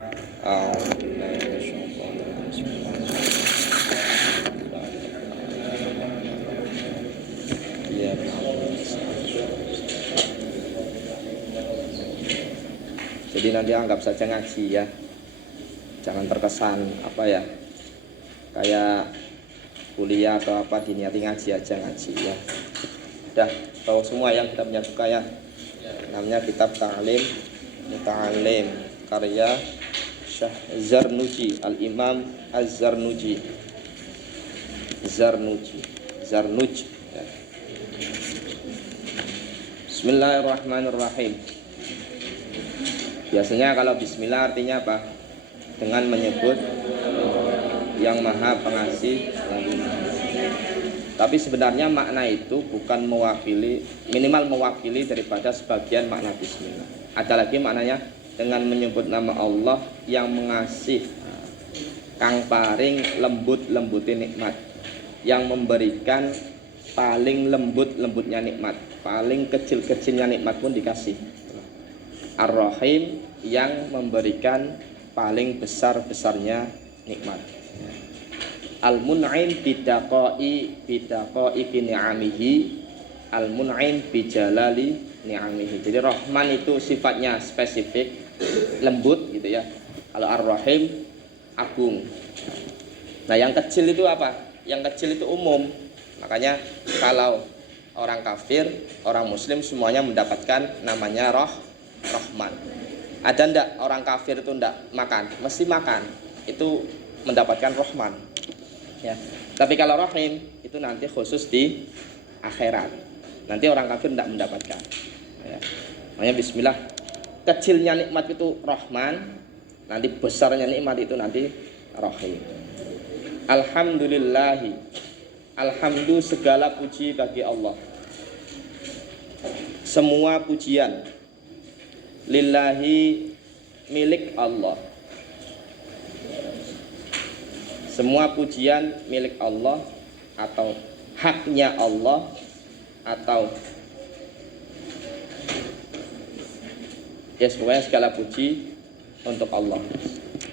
Jadi nanti anggap saja ngaji ya, jangan terkesan apa ya, kayak kuliah atau apa, diniati ngaji aja, ngaji ya. Udah tahu semua yang kita punya buka ya, namanya kitab Ta'lim Muta'allim karya Syekh Zarnuji, Al-Imam Az-Zarnuji, Zarnuj ya. Bismillahirrahmanirrahim. Biasanya kalau bismillah artinya apa? Dengan menyebut yang maha pengasih lagi. Tapi sebenarnya makna itu bukan mewakili, minimal mewakili daripada sebagian makna bismillah. Ada lagi maknanya dengan menyebut nama Allah yang mengasih, kang paring lembut-lembuti nikmat, yang memberikan paling lembut-lembutnya nikmat, paling kecil-kecilnya nikmat pun dikasih. Ar-Rahim yang memberikan paling besar-besarnya nikmat. Al-Mun'im bidaqai ni'amihi, Al-Mun'im bijalali ni'amihi. Jadi Rahman itu sifatnya spesifik, lembut gitu ya. Kalau Ar-Rahim agung. Nah, yang kecil itu apa? Yang kecil itu umum. Makanya kalau orang kafir, orang muslim semuanya mendapatkan namanya Rahman. Ada ndak orang kafir itu ndak makan? Mesti makan. Itu mendapatkan Rahman. Ya. Tapi kalau Rahim itu nanti khusus di akhirat. Nanti orang kafir ndak mendapatkan. Ya. Makanya bismillah. Kecilnya nikmat itu Rahman, nanti besarnya nikmat itu nanti Rahim. Alhamdulillahi. Alhamdulillah segala puji bagi Allah. Semua pujian lillahi milik Allah. Semua pujian milik Allah atau haknya Allah atau ya semuanya segala puji untuk Allah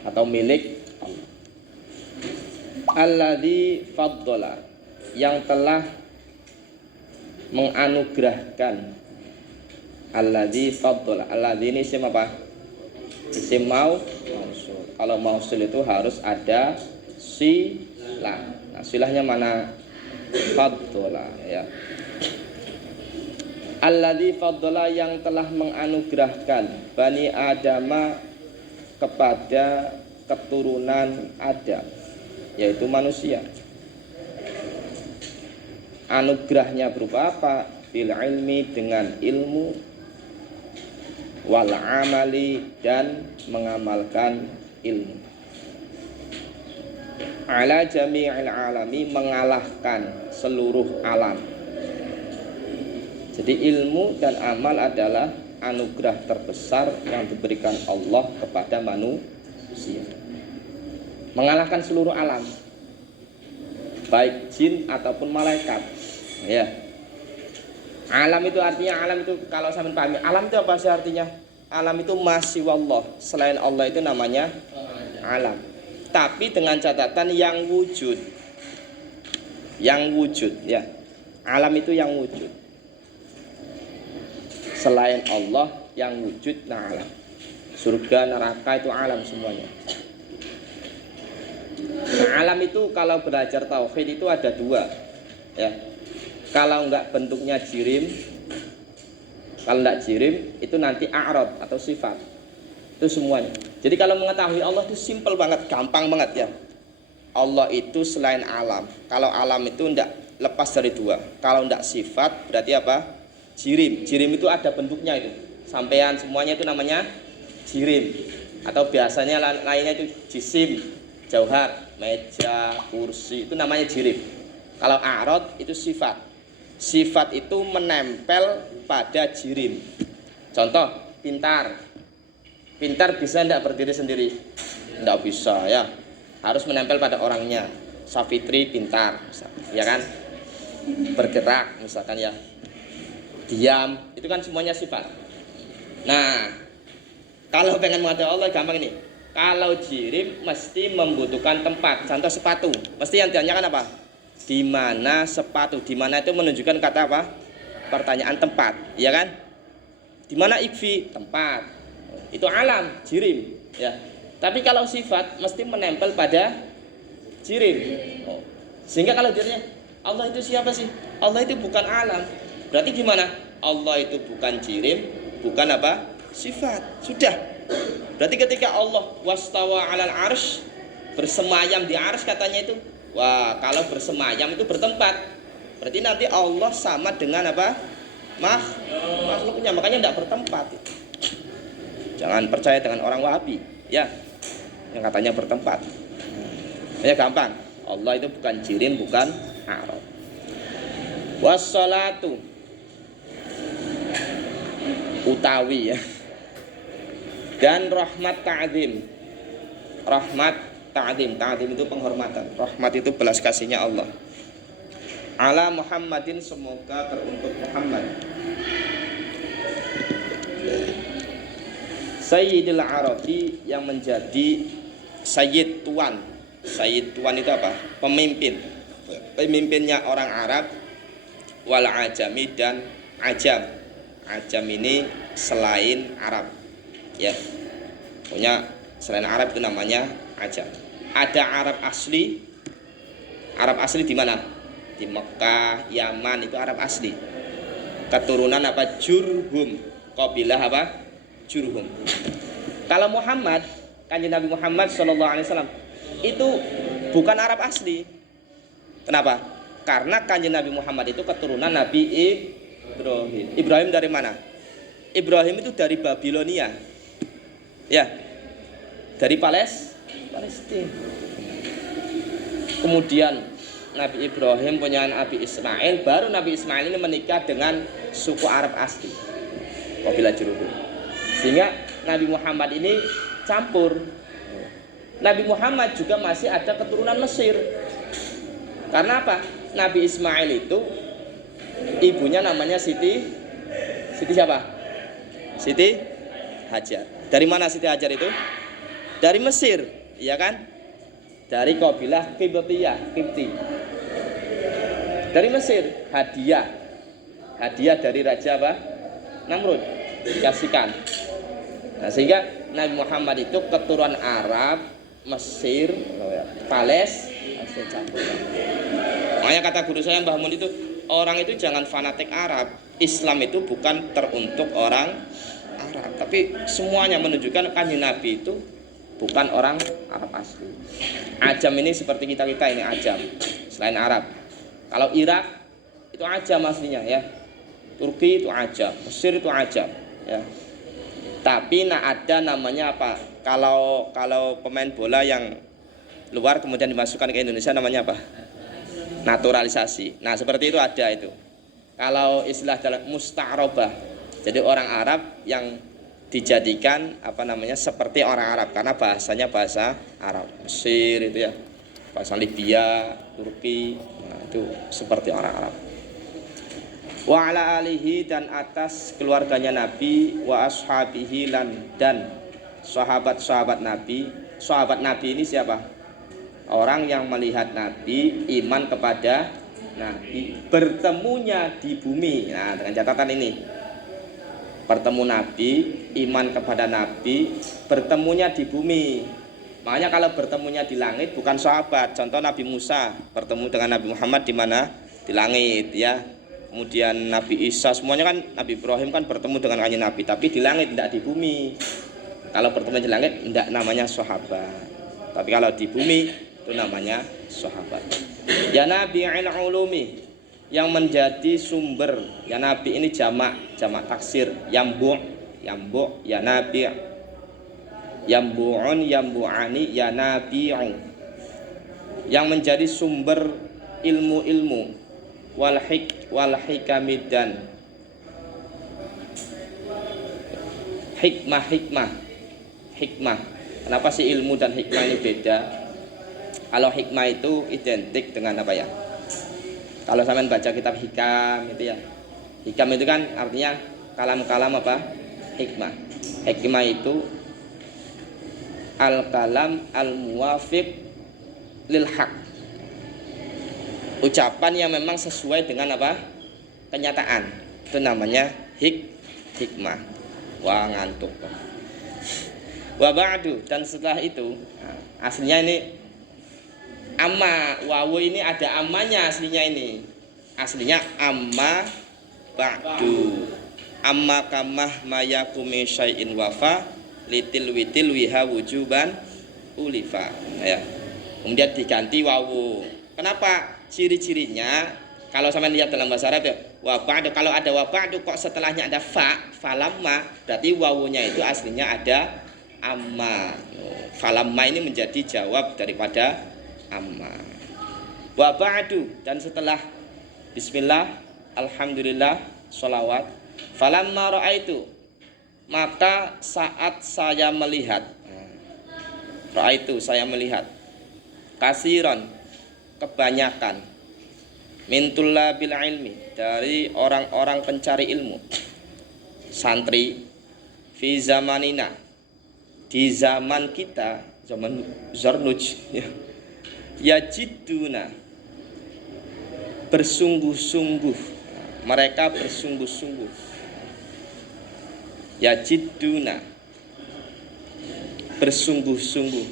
atau milik Allah. Alladzi faddala yang telah menganugerahkan. Alladzi faddala. Alladzi ini isim apa? Isim mausul. Kalau mausul itu harus ada silah. Nah, silahnya mana? Faddala ya. Alladzi faddala yang telah menganugerahkan Bani Adama kepada keturunan Adam, yaitu manusia. Anugerahnya berupa apa? Bil ilmi, dengan ilmu, wal amali, dan mengamalkan ilmu. Ala jami'il alami, mengalahkan seluruh alam. Jadi ilmu dan amal adalah anugerah terbesar yang diberikan Allah kepada manusia. Mengalahkan seluruh alam, baik jin ataupun malaikat. Ya. Alam itu artinya, alam itu kalau sampean pahami, alam itu apa sih artinya? Alam itu masih wallah, selain Allah itu namanya alam. Tapi dengan catatan yang wujud. Yang wujud ya. Alam itu yang wujud. Selain Allah yang wujud nah alam. Surga, neraka itu alam semuanya. Nah, alam itu kalau belajar tauhid itu ada dua ya. Kalau enggak bentuknya jirim, kalau enggak jirim itu nanti a'rad atau sifat. Itu semuanya. Jadi kalau mengetahui Allah itu simple banget, gampang banget ya. Allah itu selain alam. Kalau alam itu enggak lepas dari dua. Kalau enggak sifat berarti apa? Jirim. Jirim itu ada bentuknya itu. Sampean semuanya itu namanya jirim. Atau biasanya lainnya itu jisim, jauhar, meja, kursi, itu namanya jirim. Kalau a'rad itu sifat. Sifat itu menempel pada jirim. Contoh, pintar. Pintar bisa tidak berdiri sendiri? Tidak bisa ya. Harus menempel pada orangnya. Safitri pintar, ya kan? Bergerak misalkan ya. Diam, itu kan semuanya sifat. Nah, kalau pengen mengetahui Allah gampang ini. Kalau jirim mesti membutuhkan tempat. Contoh sepatu, mesti yang ditanyakan apa? Di mana sepatu? Di mana itu menunjukkan kata apa? Pertanyaan tempat, ya kan? Di mana ikfi? Tempat. Itu alam, jirim, ya. Tapi kalau sifat mesti menempel pada jirim. Sehingga kalau dirinya Allah itu siapa sih? Allah itu bukan alam. Berarti gimana? Allah itu bukan jirim, bukan apa? Sifat. Sudah. Berarti ketika Allah wastawa 'alal arsy, bersemayam di arsy katanya itu, wah, kalau bersemayam itu bertempat. Berarti nanti Allah sama dengan apa? Makhluknya, makanya tidak bertempat. Jangan percaya dengan orang Wahabi, ya, yang katanya bertempat. Ya gampang. Allah itu bukan jirim, bukan arad. Wassalatu utawi, ya. Dan rahmat ta'zim. Rahmat ta'zim. Ta'zim itu penghormatan. Rahmat itu belas kasihnya Allah. Ala Muhammadin, semoga teruntuk Muhammad. Sayyidil Arabi, yang menjadi sayyid tuan. Sayyid tuan itu apa? Pemimpin. Pemimpinnya orang Arab, wal ajami, dan ajam. Ajam ini selain Arab. Ya, punya selain Arab itu namanya ajam. Ada Arab asli. Arab asli di mana? Di Mekah, Yaman, itu Arab asli. Keturunan apa? Jurhum. Qabilah apa? Jurhum. Kalau Muhammad, Kanjeng Nabi Muhammad SAW itu bukan Arab asli. Kenapa? Karena Kanjeng Nabi Muhammad itu keturunan Nabi Ibrahim. Ibrahim dari mana? Ibrahim itu dari Babilonia. Ya, dari Palestina. Kemudian Nabi Ibrahim punya Nabi Ismail, baru Nabi Ismail ini menikah dengan suku Arab asli, Qabilah Jurhum. Sehingga Nabi Muhammad ini campur. Nabi Muhammad juga masih ada keturunan Mesir. Karena apa? Nabi Ismail itu ibunya namanya Siti siapa? Siti Hajar. Dari mana Siti Hajar itu? Dari Mesir, ya kan? Dari kabilah Qibti. Dari Mesir, hadiah dari Raja apa? Namrud, dikasihkan. Nah, sehingga Nabi Muhammad itu keturunan Arab, Mesir, Palestina, campur. Makanya kata guru saya Mbah Mun itu, orang itu jangan fanatik Arab. Islam itu bukan teruntuk orang Arab, tapi semuanya menunjukkan Kanjeng Nabi itu bukan orang Arab asli. Ajam ini seperti kita ini ajam, selain Arab. Kalau Irak itu ajam aslinya, ya. Turki itu ajam, Mesir itu ajam, ya. Tapi ada namanya apa? Kalau pemain bola yang luar kemudian dimasukkan ke Indonesia namanya apa? Naturalisasi. Nah, seperti itu ada itu. Kalau istilah dalam musta'robah. Jadi orang Arab yang dijadikan apa namanya seperti orang Arab karena bahasanya bahasa Arab. Mesir itu ya, bahasa Libya, Turki, nah itu seperti orang Arab. Wa ala alihi, dan atas keluarganya Nabi, wa ashabihi, dan sahabat-sahabat Nabi. Sahabat Nabi ini siapa? Orang yang melihat Nabi, iman kepada Nabi, bertemunya di bumi. Nah, dengan catatan ini. Bertemu Nabi, iman kepada Nabi, bertemunya di bumi. Makanya kalau bertemunya di langit bukan sahabat. Contoh Nabi Musa bertemu dengan Nabi Muhammad di mana? Di langit, ya. Kemudian Nabi Isa, semuanya kan Nabi Ibrahim kan bertemu dengan Kanjeng Nabi, tapi di langit, tidak di bumi. Kalau bertemu di langit tidak namanya sahabat. Tapi kalau di bumi itu namanya sahabat. Ya Nabi al-ulumi, yang menjadi sumber. Ya Nabi ini jamak taksir, yambu, ya Nabi, yambu'un, yambu'ani, ya Nabi'un, yang menjadi sumber ilmu-ilmu, wal hikamid, dan hikmah. Kenapa sih ilmu dan hikmah ini beda? Kalau hikmah itu identik dengan apa ya? Kalau sampean baca kitab hikam itu ya, hikam itu kan artinya kalam-kalam apa? Hikmah. Hikmah itu al-kalam al-muwafiq lil haq. Ucapan yang memang sesuai dengan apa? Kenyataan. Itu namanya hikmah. Wah, ngantuk. Wa ba'du, dan setelah itu, aslinya ini amma, wawu ini ada ammanya aslinya ini. Aslinya amma ba'du. Amma kamah mayakumi syai'in wafa litil witil wiha wujuban ulifa. Ya. Kemudian diganti wawu. Kenapa? Ciri-cirinya kalau sampean lihat dalam bahasa Arab ya, wa ba'du, kalau ada wa ba'du kok setelahnya ada falamma, berarti wawunya itu aslinya ada amma. Falamma ini menjadi jawab daripada amma. Wa ba'du, dan setelah bismillah, alhamdulillah, sholawat. Falamma ra'aitu, maka saat saya melihat, ra'aitu, saya melihat, kasiron, kebanyakan, min tullabil ilmi, dari orang-orang pencari ilmu, santri, fi zamanina, di zaman kita, zaman Zarnuj, yajiduna, bersungguh-sungguh, mereka bersungguh-sungguh, yajiduna, bersungguh-sungguh,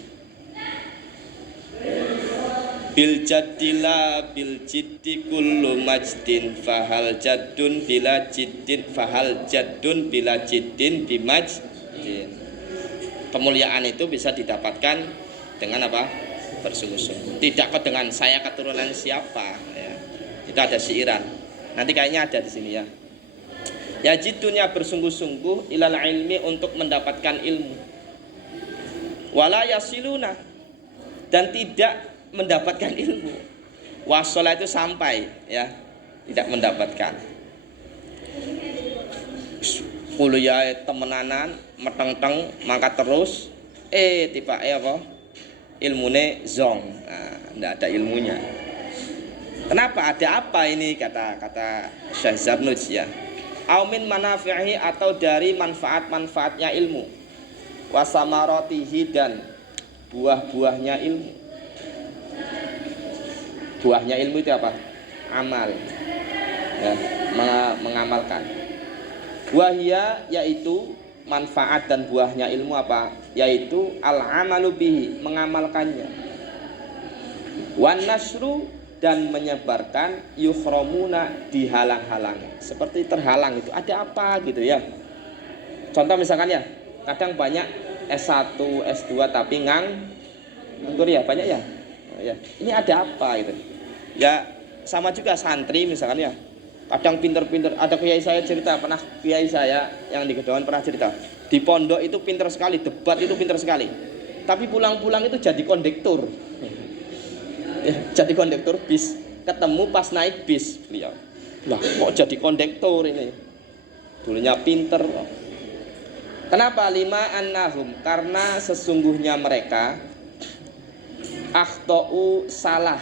bil jaddila bil jiddi kullu majdin fahal jaddun bila jiddin fahal jaddun bila jiddin bimajdin. Kemuliaan itu bisa didapatkan dengan apa? Bersungguh-sungguh. Tidak kok dengan saya keturunan siapa ya. Itu ada siiran. Nanti kayaknya ada di sini ya. Ya jiddunya bersungguh-sungguh ilal ilmi, untuk mendapatkan ilmu. Wala yasiluna, dan tidak mendapatkan ilmu. Wasola itu sampai ya, tidak mendapatkan. Kuliah temenanan, meteng-teng, mangkat terus, tiba apa? Ilmune zong. Nah, tidak ada ilmunya. Kenapa? Ada apa ini, kata Syekh Zarnuj ya. Aumin manafi'i, atau dari manfaat-manfaatnya ilmu. Wasamaratihi, dan buah-buahnya ilmu. Buahnya ilmu itu apa? Amal ya, mengamalkan. Wahia, yaitu manfaat dan buahnya ilmu apa? Yaitu al-amalu bihi, mengamalkannya. Wan nasru, dan menyebarkan, yukhromuna, dihalang-halangi, seperti terhalang itu, ada apa gitu ya. Contoh misalkan ya, kadang banyak S1, S2 tapi nganggur ya, banyak ya. Ya, ini ada apa gitu. Ya sama juga santri misalkan ya, kadang pinter-pinter. Ada kiai saya cerita, pernah kiai saya yang di Gedongan pernah cerita, di pondok itu pinter sekali, debat itu pinter sekali, tapi pulang-pulang itu jadi kondektur ya, jadi kondektur bis. Ketemu pas naik bis beliau, lah kok jadi kondektur ini, dulunya pinter. Kenapa? Lima annahum, karena sesungguhnya mereka akhtau, salah,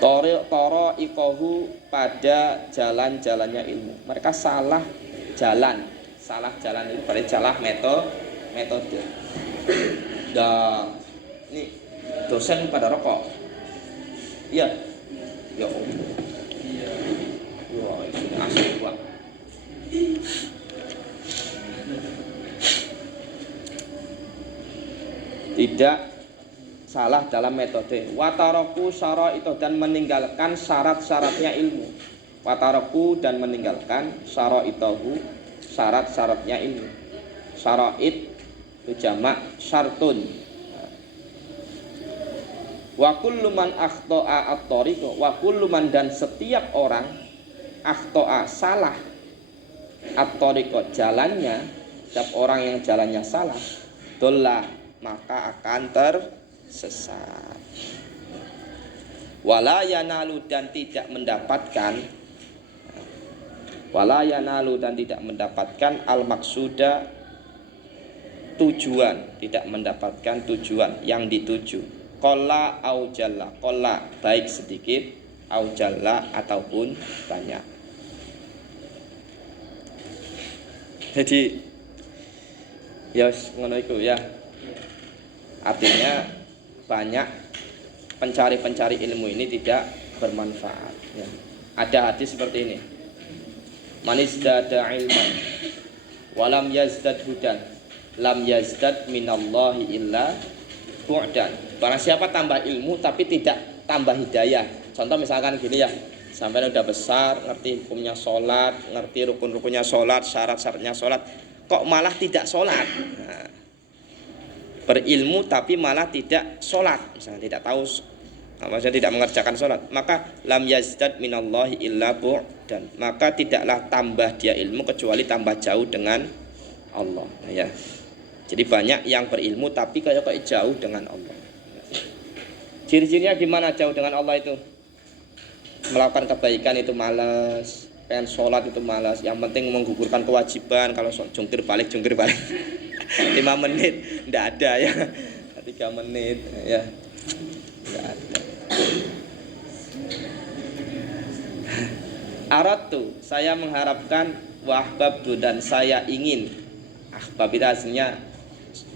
toro ikohu, pada jalan-jalannya ilmu. Mereka salah jalan itu berarti salah metode. Dah, ini dosen pada rokok. Iya. Ya Allah. Wah, ini asli Pak. Tidak salah dalam metode. Wataroku syara itu, dan meninggalkan syarat-syaratnya ilmu. Wataroku, dan meninggalkan syara itu, syarat-syaratnya ilmu. Syara'id itu jamak syartun. Wa kullu man akhta'a at-tariqa, wa kullu man, dan setiap orang akhta'a, salah, at-tariqa, jalannya. Setiap orang yang jalannya salah, dolla, maka akan tersesat. Wala yanalu, dan tidak mendapatkan, wala yanalu, dan tidak mendapatkan al maksuda, tujuan, tidak mendapatkan tujuan yang dituju. Qalla au jalla, qalla baik sedikit, au jalla ataupun banyak. Jadi Ya ngono iku ya. Artinya banyak pencari-pencari ilmu ini tidak bermanfaat ya. Ada hadis seperti ini. Man izdada ilman walam yazdad hudan lam yazdad minallahi illa bu'dan. Barang siapa tambah ilmu tapi tidak tambah hidayah. Contoh misalkan gini ya, sampai udah besar, ngerti hukumnya sholat, ngerti rukun-rukunnya sholat, syarat-syaratnya sholat, kok malah tidak sholat. Nah, berilmu tapi malah tidak sholat, misalnya tidak tahu, maksudnya tidak mengerjakan sholat, maka lam yazdad minallahi illa bu'dan, maka tidaklah tambah dia ilmu kecuali tambah jauh dengan Allah. Nah, ya. Jadi banyak yang berilmu tapi kayak jauh dengan Allah. Ciri-cirinya gimana jauh dengan Allah itu? Melakukan kebaikan itu malas, pengen sholat itu malas, yang penting menggugurkan kewajiban, kalau jungkir balik 5 menit, tidak ada ya, 3 menit ya, tidak ada. Aratu, saya mengharapkan, wahbabtu, dan saya ingin. Ahbab itu aslinya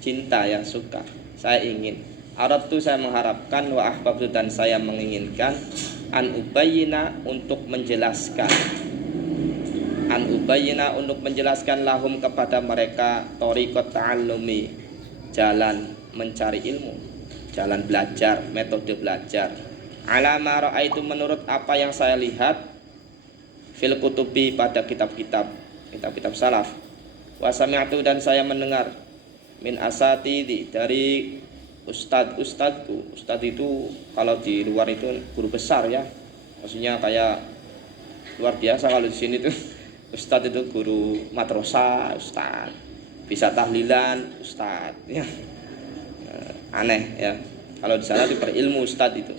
cinta ya, suka. Saya ingin. Aratu, saya mengharapkan, wa ahbabtu, dan saya menginginkan, an ubayyina, untuk menjelaskan, an ubayyina, untuk menjelaskan lahum, kepada mereka, thariqat ta'allumi, jalan mencari ilmu, jalan belajar, metode belajar, ala ma ra'aitu, menurut apa yang saya lihat, fil kutubi, pada kitab-kitab salaf, wa sami'tu, dan saya mendengar, min asatidhi, dari ustadku. Ustad itu kalau di luar itu guru besar ya, maksudnya kayak luar biasa. Kalau di sini tuh ustad itu guru madrasah, ustad bisa tahlilan, ustad ya. Aneh ya, kalau di sana itu berilmu ustad itu.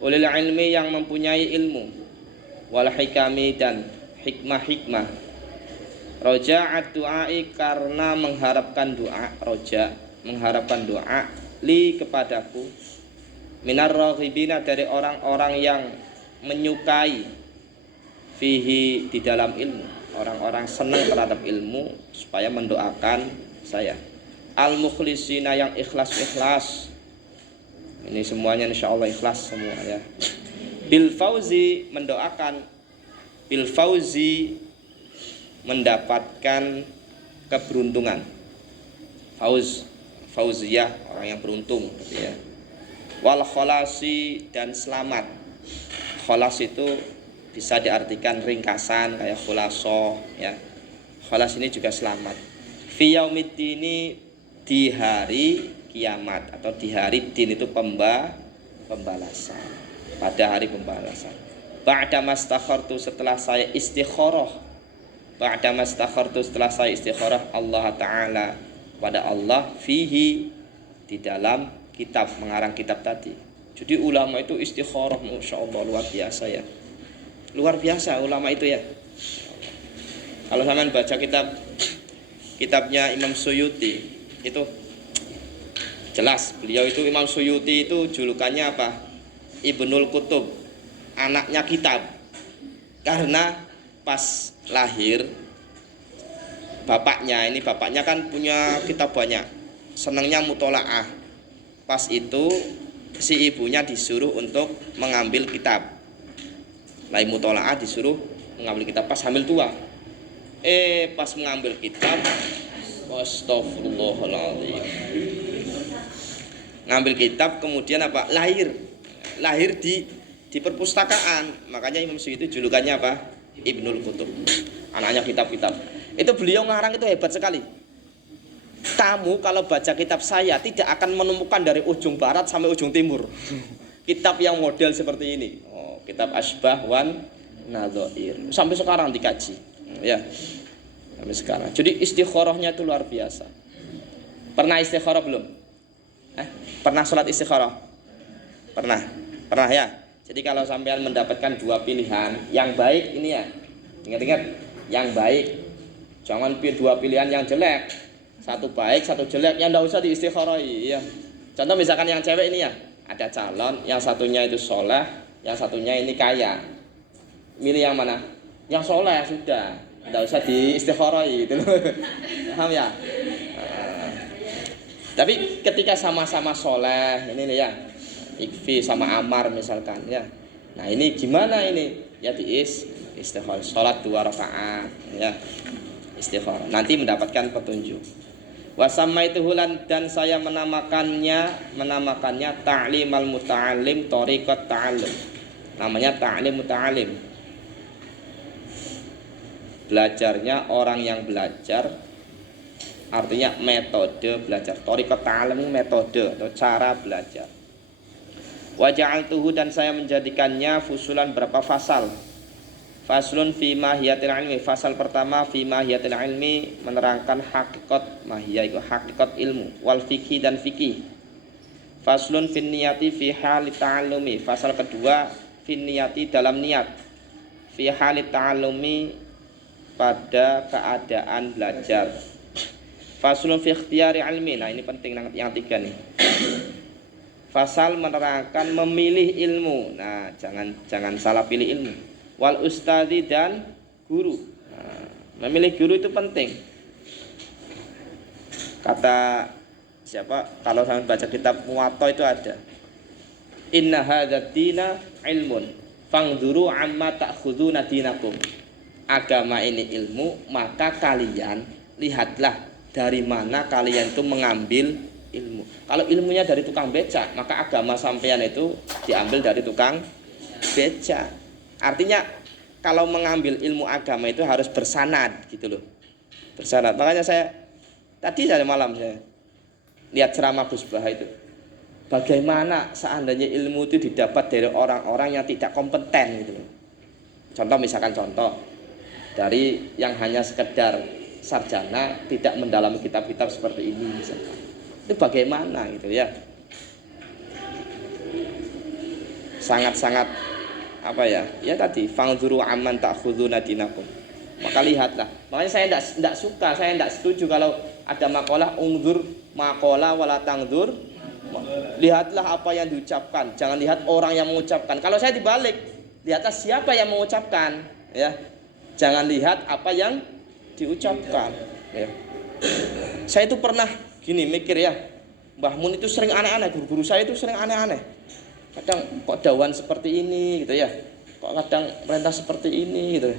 Ulil ilmi, yang mempunyai ilmu, wal hikami, dan hikmah. Roja'at du'ai, karena mengharapkan doa. Roja, mengharapkan doa, li, kepadaku, minar raghibina, dari orang-orang yang menyukai, fihi, di dalam ilmu, orang-orang senang terhadap ilmu, supaya mendoakan saya. Al mukhlisina, yang ikhlas. Ini semuanya insyaallah ikhlas semua ya. Bil fauzi, mendoakan, bil fauzi, mendapatkan keberuntungan. Fauziyah, orang yang beruntung gitu ya. Wal kholasi, dan selamat. Kholas itu bisa diartikan ringkasan kayak khulasoh ya. Kholas ini juga selamat. Fi yaumiddini, di hari kiamat, atau di hari din itu pembalasan, pada hari pembalasan. Ba'da mastakhartu, setelah saya istikharah, setelah saya istikharah, Allah Ta'ala, pada Allah, fihi, di dalam kitab, mengarang kitab tadi. Jadi ulama itu istikharah, Masya Allah, luar biasa ya, luar biasa ulama itu ya. Kalau kalian baca kitabnya Imam Suyuti, itu jelas beliau itu, Imam Suyuti itu julukannya apa? Ibnul Kutub, anaknya kitab. Karena pas lahir, bapaknya kan punya kitab banyak, senangnya mutolaah. Pas itu si ibunya disuruh untuk mengambil kitab, lain mutolaah, disuruh mengambil kitab pas hamil tua. Pas mengambil kitab, astagfirullahaladzim, ngambil kitab, kemudian apa? Lahir di perpustakaan. Makanya Imam Suyuti julukannya apa? Ibnul Kutub, anaknya kitab-kitab. Itu beliau ngarang itu hebat sekali. Kamu kalau baca kitab saya tidak akan menemukan dari ujung barat sampai ujung timur kitab yang model seperti ini. Kitab Asbah wan Nadhair, sampai sekarang dikaji ya, sampai sekarang. Jadi istikharahnya itu luar biasa. Pernah istikharah belum? Pernah sholat istikharah? Pernah ya. Jadi kalau sampean mendapatkan 2 pilihan, yang baik ini ya, ingat-ingat, yang baik, jangan 2 pilihan yang jelek, satu baik satu jelek, yang enggak usah diistikharahi ya. Contoh misalkan yang cewek ini ya, ada calon, yang satunya itu soleh, yang satunya ini kaya, milih yang mana? Yang soleh sudah, enggak usah diistikharahi itu. Paham ya? Tapi ketika sama-sama soleh ini nih ya, Ikfi sama Amar misalkan ya. Nah ini gimana ini? Ya istikharah, sholat 2 rakaat ya, istikharah. Nanti mendapatkan petunjuk. Wasammaituhu dan saya menamakannya ta'limal muta'allim thariqat ta'allum. Namanya ta'lim muta'allim. Belajarnya orang yang belajar, artinya metode belajar. Thariqat ta'allum metode atau cara belajar. Wa ja'altuhu dan saya menjadikannya fusulan berapa fasal. Faslun fi mahiyatil ilmi. Fasal pertama fi mahiyatil ilmi, menerangkan hakikat mahiyah itu hakikat ilmu, wal fikih dan fikih. Faslun fin niyati fi halit ta'allumi. Fasal kedua fin niyati dalam niat, fi halit ta'allumi pada keadaan belajar. Faslun fi ikhtiyari ilmi. Nah ini penting yang tiga nih. Fasal menerangkan memilih ilmu. Nah jangan salah pilih ilmu. Wal ustadi dan guru. Nah, memilih guru itu penting. Kata siapa? Kalau saya baca kitab Muwatta itu ada. Inna hadzal dina ilmun fangduru amma ta'khuduna dinakum. Agama ini ilmu, maka kalian lihatlah dari mana kalian itu mengambil ilmu. Kalau ilmunya dari tukang becak, maka agama sampean itu diambil dari tukang becak. Artinya kalau mengambil ilmu agama itu harus bersanad gitu loh. Bersanad. Makanya saya tadi malam saya lihat ceramah Gus Bah itu. Bagaimana seandainya ilmu itu didapat dari orang-orang yang tidak kompeten gitu loh. Contoh misalkan dari yang hanya sekedar sarjana, tidak mendalami kitab-kitab seperti ini misalkan. Itu bagaimana gitu ya. Sangat-sangat apa ya? Ya tadi fangzuru amman ta'khuduna dinakum. Maka lihatlah. Makanya saya enggak suka, saya enggak setuju kalau ada makalah ungzur maqala wala tangzur. Lihatlah apa yang diucapkan, jangan lihat orang yang mengucapkan. Kalau saya dibalik, lihatlah siapa yang mengucapkan, ya. Jangan lihat apa yang diucapkan, ya. Saya itu pernah gini mikir ya. Mbah Mun itu sering aneh-aneh, guru-guru saya itu sering aneh-aneh. Kadang kok dawan seperti ini gitu ya, kok kadang perintah seperti ini gitu,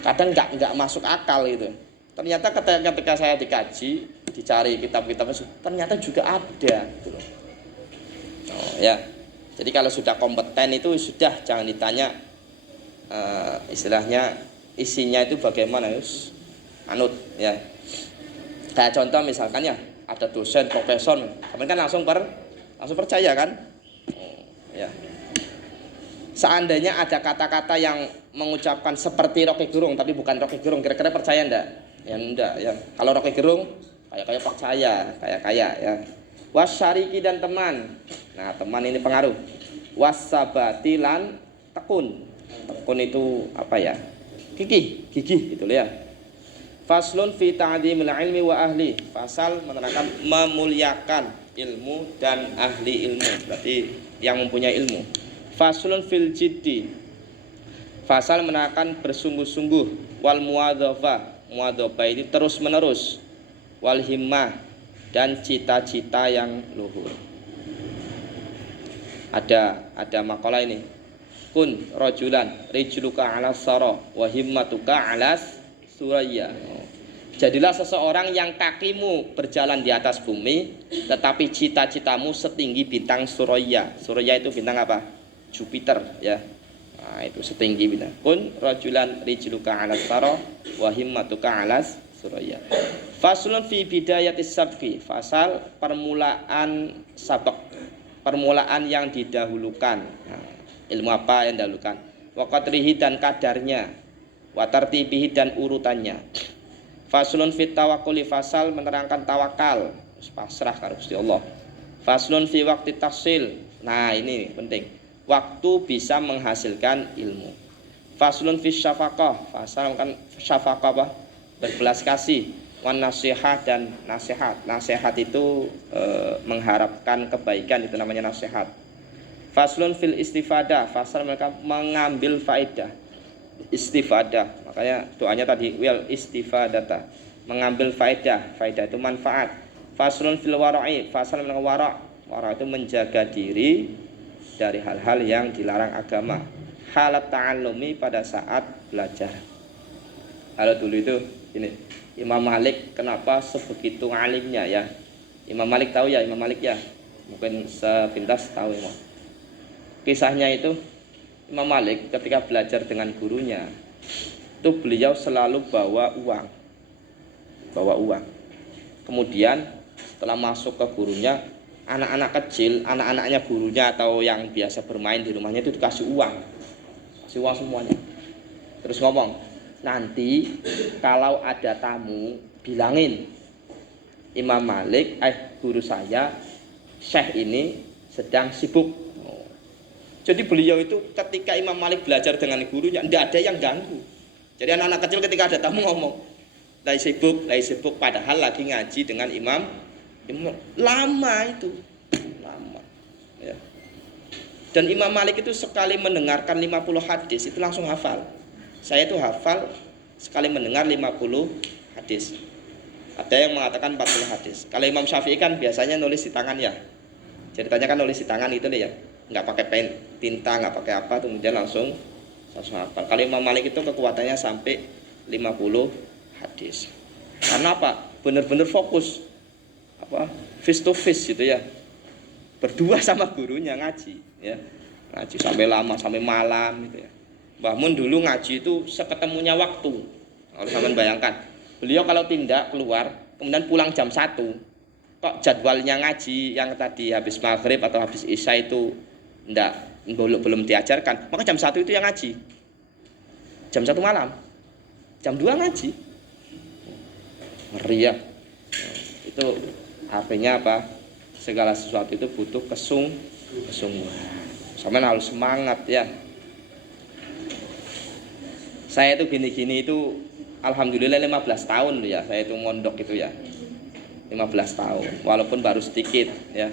kadang nggak masuk akal gitu. Ternyata ketika saya dikaji, dicari kitab-kitabnya, ternyata juga ada gitu loh. Oh, ya, jadi kalau sudah kompeten itu sudah jangan ditanya istilahnya isinya itu bagaimana, anut ya. Kayak contoh misalkan ya, ada dosen profesor, kalian kan langsung percaya kan? Ya. Seandainya ada kata-kata yang mengucapkan seperti Rocky Gerung tapi bukan Rocky Gerung, kira-kira percaya enggak? Ya enggak ya. Kalau Rocky Gerung kayak percaya, kayak ya. Wasyariki dan teman. Nah, teman ini pengaruh. Wasabati lan tekun. Tekun itu apa ya? Gigih gitu ya. Faslun fi ta'dhimil ilmi wa ahli. Fasal menerangkan memuliakan ilmu dan ahli ilmu. Berarti yang mempunyai ilmu. Faslun fil jiddi. Fasal menerangkan bersungguh-sungguh. Wal muadzafah. Muadzafah ini terus menerus. Wal himmah dan cita-cita yang luhur. Ada makalah ini. Kun rajulan rijluka 'alas sara wa himmatuka 'alas suraya. Jadilah seseorang yang kakimu berjalan di atas bumi, tetapi cita-citamu setinggi bintang Suraya. Suraya itu bintang apa? Jupiter ya. Nah, itu setinggi bintang. Kun rajulan rijluka 'alas sara wa himmatuka 'alas suraya. Faslun fi bidayatis sabqi. Fasal permulaan sabaq. Permulaan yang didahulukan. Nah, ilmu apa yang didahulukan? Wa qadrihi dan kadarnya. Wa tartibihi dan urutannya. Faslun fit tawakkuli. Fasal menerangkan tawakal, pasrah karo Gusti Allah. Faslun fi waqti tahsil. Nah, ini penting. Waktu bisa menghasilkan ilmu. Faslun fi syafaqah. Fasal kan syafaqah apa? Berbelas kasih. Wan nasihat dan nasihat. Nasihat itu mengharapkan kebaikan, itu namanya nasihat. Faslun fil istifadah. Fasal mereka mengambil faedah. Istifadah, makanya doanya tadi wel istifadata, mengambil faedah. Faedah itu manfaat. Faslun fil wara'i, fasal menang wara'. Wara' itu menjaga diri dari hal-hal yang dilarang agama. Halat ta'allumi pada saat belajar. Kalau dulu itu ini Imam Malik kenapa sebegitu alimnya ya? Imam Malik tahu ya, Imam Malik ya. Mungkin sepintas tahu ya. Kisahnya itu Imam Malik ketika belajar dengan gurunya itu beliau selalu bawa uang. Bawa uang. Kemudian setelah masuk ke gurunya, anak-anak kecil, anak-anaknya gurunya atau yang biasa bermain di rumahnya itu dikasih uang. Kasih uang semuanya. Terus ngomong, nanti kalau ada tamu bilangin Imam Malik, guru saya Syekh ini sedang sibuk. Jadi beliau itu ketika Imam Malik belajar dengan gurunya tidak ada yang ganggu. Jadi anak-anak kecil ketika ada tamu ngomong lagi sibuk padahal lagi ngaji dengan Imam lama itu lama ya. Dan Imam Malik itu sekali mendengarkan 50 hadis itu langsung hafal. Saya itu hafal sekali mendengar 50 hadis. Ada yang mengatakan 40 hadis. Kalau Imam Syafi'i kan biasanya nulis di tangan ya. Ceritanya kan nulis di tangan gitu deh ya. Nggak pakai pen, tinta, nggak pakai apa, kemudian langsung hafal. Kalau Imam Malik itu kekuatannya sampai 50 hadis. Karena apa? Benar-benar fokus. Face to face gitu ya. Berdua sama gurunya ngaji ya. Ngaji sampai lama, sampai malam gitu ya. Mbah Mun dulu ngaji itu seketemunya waktu. Kalau sampean bayangkan, beliau kalau tindak keluar, kemudian pulang jam 1. Kok jadwalnya ngaji yang tadi habis maghrib atau habis isya itu belum diajarkan, maka jam 1 itu yang ngaji. Jam 1 malam. Jam 2 ngaji. Ngeri ya. Itu artinya apa? Segala sesuatu itu butuh kesungguhan. Sampeyan harus semangat ya. Saya itu gini-gini itu alhamdulillah 15 tahun ya. Saya itu mondok itu ya. 15 tahun walaupun baru sedikit ya.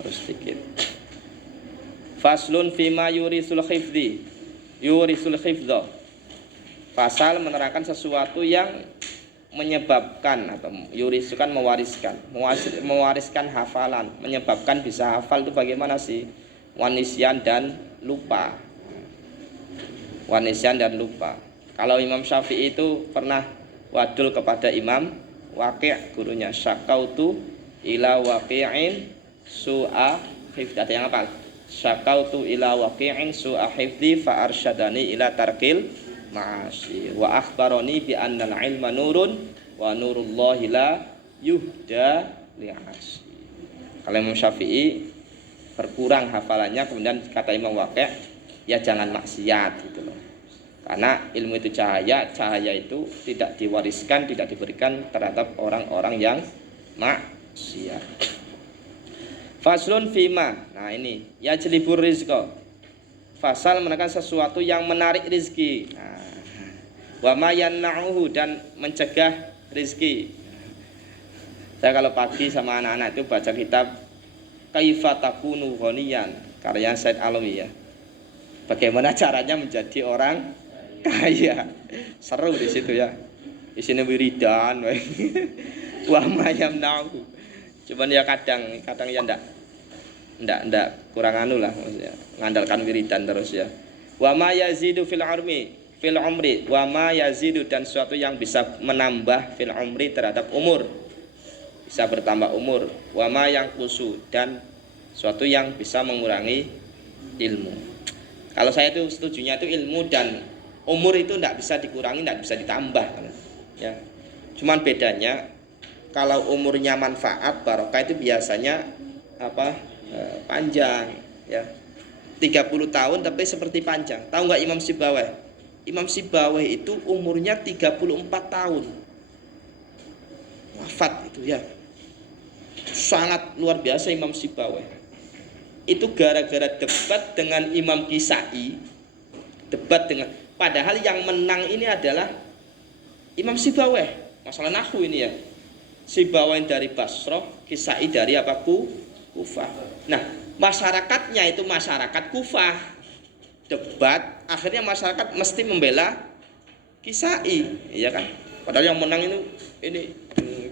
Baru sedikit. Faslun fima yurisul khifdi. Yurisul khifdha. Pasal menerangkan sesuatu yang menyebabkan atau yurisukan mewariskan hafalan, menyebabkan bisa hafal itu bagaimana sih? Wanisyan dan lupa. Wanisyan dan lupa. Kalau Imam Syafi'i itu pernah wadul kepada Imam Waqi' gurunya, syakautu ila waqi'in su'a hifdzi. Ada yang hafal? Syakautu ila waqi'in su'a hifdzi fa arsyadani ila tarkil ma'asi wa akhbaroni bi annal ilma nurun wa nurullahi la yuhda li'asi. Kalau Imam Syafi'i berkurang hafalannya, kemudian kata Imam Waqi', ya jangan maksiat gitu loh. Karena ilmu itu cahaya itu tidak diwariskan, tidak diberikan terhadap orang-orang yang maksiat. Faslun fima. Nah ini ya jelibur rizqa. Fasal menekan sesuatu yang menarik rizki. Nah, wa ma yanna'uhu dan mencegah rizki. Saya kalau pagi sama anak-anak itu baca kitab Kaifa takunu ghaniyan karya Said Alawi ya. Bagaimana caranya menjadi orang kaya. Seru di situ ya. Di sini wiridan wa ma yanna'uhu. Cuman ya kadang ya ndak kurang anu lah maksudnya. Mengandalkan wiridan terus ya. Wa ma yazidu fil umri wa ma yazidu dan sesuatu yang bisa menambah fil umri terhadap umur, bisa bertambah umur. Wa ma yang kusu dan sesuatu yang bisa mengurangi ilmu. Kalau saya itu setujunya itu ilmu dan umur itu tidak bisa dikurangi, tidak bisa ditambah ya. Cuman bedanya kalau umurnya manfaat barokah itu biasanya panjang ya. 30 tahun tapi seperti panjang. Tahu nggak Imam Sibawayh? Imam Sibawayh itu umurnya 34 tahun. Wafat itu ya. Sangat luar biasa Imam Sibawayh. Itu gara-gara debat dengan Imam Kisai. Padahal yang menang ini adalah Imam Sibawayh. Masalah nahwu ini ya. Sibawayh dari Basrah, Kisai dari Kufah. Nah, masyarakatnya itu masyarakat Kufah. Debat, akhirnya masyarakat mesti membela Kisai, iya kan? Padahal yang menang ini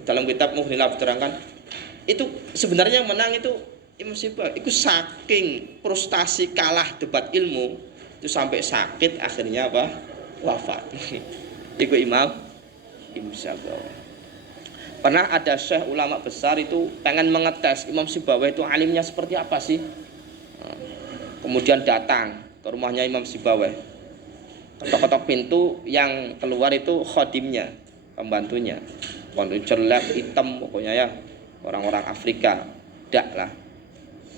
dalam kitab Muhnilab diterangkan Itu sebenarnya yang menang itu Imam Sibawi. Itu saking frustasi kalah debat ilmu itu sampai sakit akhirnya apa? Wafat. Itu Imam Sibawi. Pernah ada syekh ulama besar itu pengen mengetes Imam Sibawi itu alimnya seperti apa sih. Kemudian datang ke rumahnya Imam Sibawi. Ketok-ketok pintu, yang keluar itu khodimnya, pembantunya. Pondok jelek, hitam pokoknya ya, orang-orang Afrika. Dak lah.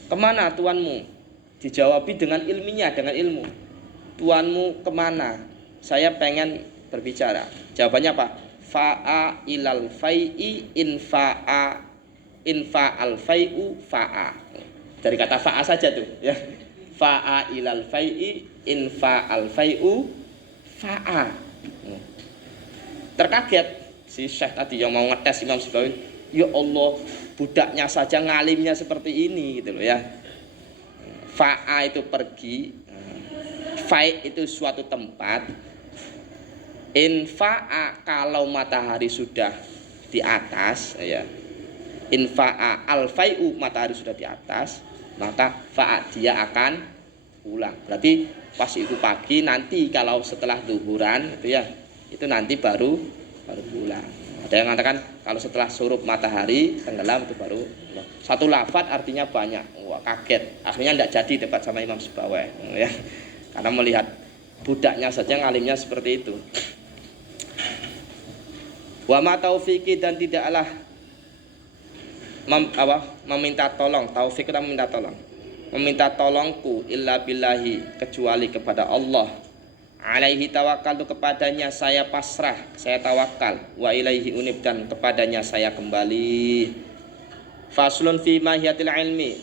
Kemana tuanmu? Dijawabi dengan ilminya, dengan ilmu. Tuanmu kemana? Saya pengen berbicara. Jawabannya apa? Fa'a ilal fai'i infa al fai'u fa'a. Dari kata fa'a saja tuh ya. Fa'a ilal fai'i infa al fai'u fa'a. Terkaget si syekh tadi yang mau ngetes Imam Sibawi. Ya Allah, budaknya saja ngalimnya seperti ini gitu loh ya. Fa'a itu pergi, fai' itu suatu tempat. Infa'a kalau matahari sudah di atas ya. Infa'a al-fai'u matahari sudah di atas, maka fa'a dia akan pulang. Berarti pas itu pagi, nanti kalau setelah zuhuran itu ya, itu nanti baru pulang. Ada yang mengatakan kalau setelah surup matahari tenggelam itu baru. Satu lafaz artinya banyak. Wah, kaget. Akhirnya tidak jadi debat sama Imam Sibawi ya. Karena melihat budaknya saja ngalimnya seperti itu. Wa ma taufiki, dan tidaklah meminta tolong. Taufik itu meminta tolong. Meminta tolongku illa billahi, kecuali kepada Allah. Alaihi tawakal, itu kepadanya saya pasrah, saya tawakal. Wa ilaihi unib, dan kepadanya saya kembali. Faslun fi mahiyatil ilmi.